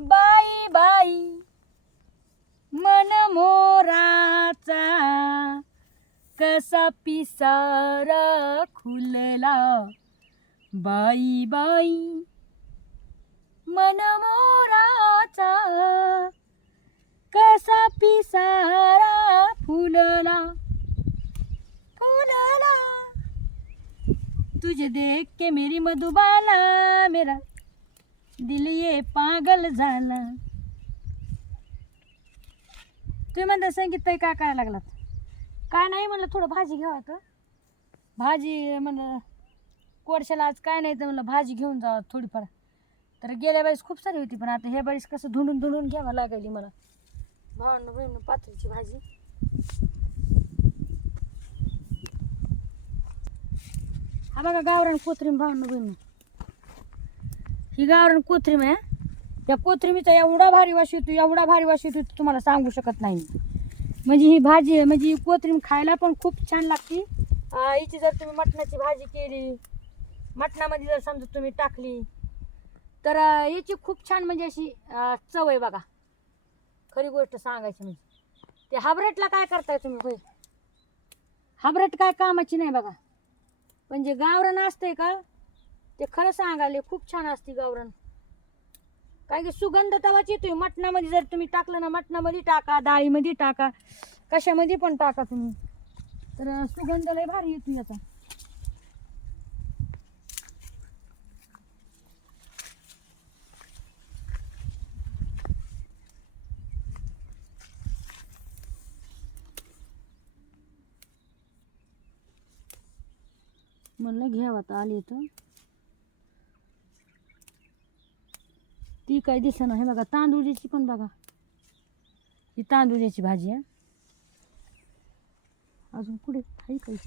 बाई बाई. मन मोराचा कसा पिसारा खुलला. बाई बाई. मन मोराचा कसा पिसारा फुलला. फुलला. तुझे देख के मेरी मधुबाला मेरा दिल ये पागल झाला. तुम्ही म्हणता संगीत ताई काय करायला लागलात? काय नाही म्हणलं थोडं भाजी घ्यावं का भाजी म्हणलं कोरशाला आज काय नाही तर म्हणलं भाजी घेऊन जावं थोडीफार. तर गेल्या वेळेस खूप सारी होती पण आता ह्या वेळेस कसं धुंडून धुंडून घ्यावं लागली मला. भावनं बहिण पातळीची भाजी. हा बघा गावरान कोथरीम भावांना बहिण. ही गावरण कोथरीम आहे त्या कोथरीमीचा एवढा भारी वास येतो एवढा भारी वास येतो तुम्हाला सांगू शकत नाही म्हणजे ही भाजी आहे म्हणजे ही कोथरीम खायला पण खूप छान लागते. हिची जर तुम्ही मटणाची भाजी केली मटणामध्ये जर समजा तुम्ही टाकली तर याची खूप छान म्हणजे अशी चव आहे बघा. खरी गोष्ट सांगायची म्हणजे. ते हाबरेटला काय करताय तुम्ही होय? हाबरेट काय कामाची नाही बघा. म्हणजे पण जे गावरण असतंय का ते खरं सांगायले खूप छान असते गावरण. काय की सुगंध तवाच येतोय. मटणामध्ये जर तुम्ही टाकलं ना मटणामध्ये टाका डाळीमध्ये टाका कशामध्ये पण टाका तुम्ही. तर सुगंध लय भारी येतो याचा. म्हणलं घ्यावं आता आली तर ती काय दिसेना. हे बघा तांदूळची पण बघा. ही तांदूळची भाजी आहे. अजून पुढे काही काही